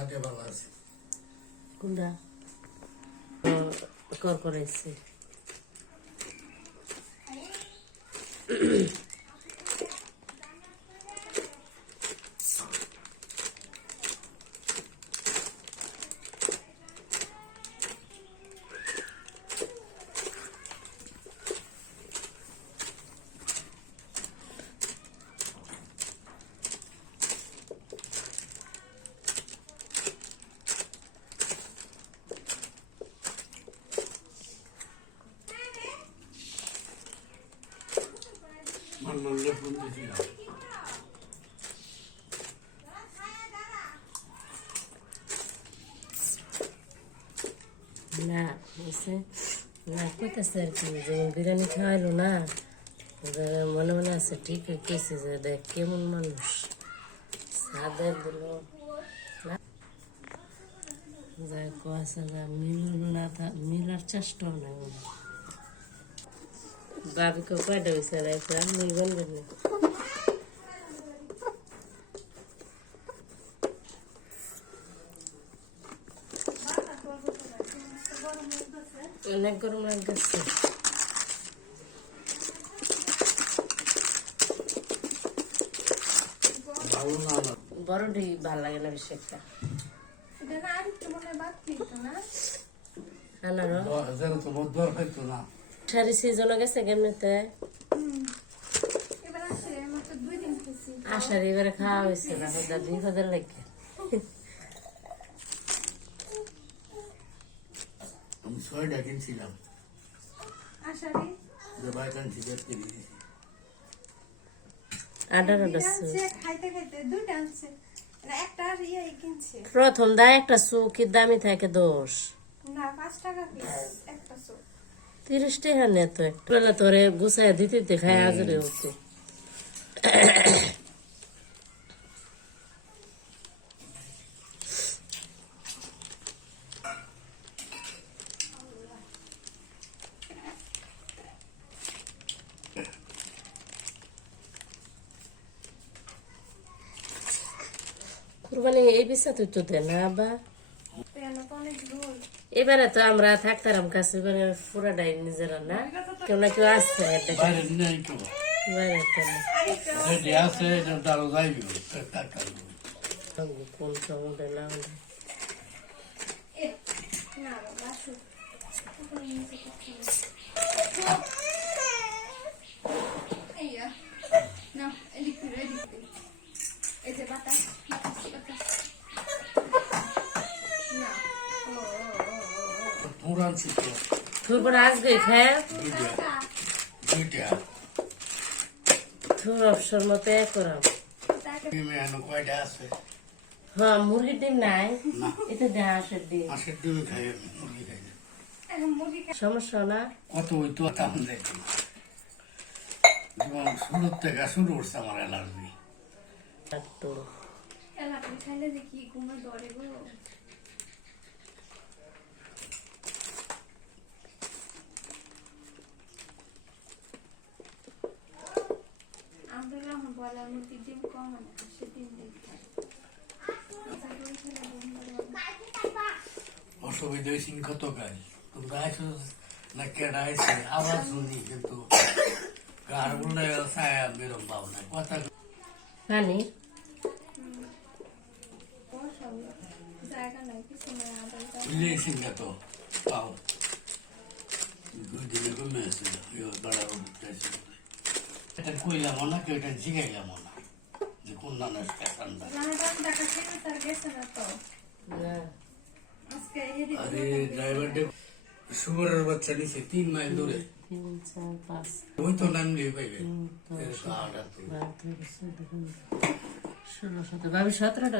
আগে ভালো আছে কোনটা কর করাইছে মানলে ফোন দিছিলাম না বলছে না কইতাছে আর কি যেমন বিরিয়ানি খাওয়াইলো না মনে মনে আছে ঠিক কেছে যে দেখ কেমন মানুষ সাদের দিল যাই কোয়াছে যা মিলল না মিলার চেষ্টাও নাই বাবিকে কয়টা হয়েছে না মিলবেন না অনেক গরম লাগছে বড়টি ভাল লাগে না বেশি একটা শাড়ি সিজন গেছে কেমনিতে আষাঢ় এবারে খাওয়া হয়েছে না 2,000 লাগে আমি 6টা কিনছিলাম প্রথম দা একটা চুকির দামি থাকে 10 30 টাকা নে তো একটু তোরে গুছাই দিতে খাই হাজারে হচ্ছে কুরবানি এই বিষয় তুই তো দে না বা এবারে তো আমরা থাকতাম কাছে এবারে পুরাটাই নিজেরা না কেউ না কেউ আসছে কোন সমুদ্রে না হলে আজকে খায় অবসর মতো করাম হ্যাঁ মুরগির ডিম নাই এতে হাঁসের ডিম সমস্যা না কত ওই তো শুরুর থেকে শুরু করছে আমার অ্যালার্জি খাইলে দেখি ঘুমে ধরে গো অসুবিধা হয়েছে কত কাজ তোমরা আইসো না কেডা আইসে আওয়াজ শুনি কিন্তু গার উল্লে ছায়া বেরম পাও না কথা পানি সিংহা তো পাও 2 দিনে কমে আছে বেড়ার উঠতেছে এটা কইলাম না কেউ এটা জিগাইলাম না যে কোন নানা স্টেশনটা আরে ড্রাইভারটা সুগারের বাচ্চা নিচে 3 মাইল দূরে 3, 4, 5 ওই তো নামলে পাইবে 16, 17 ভাবি 17টা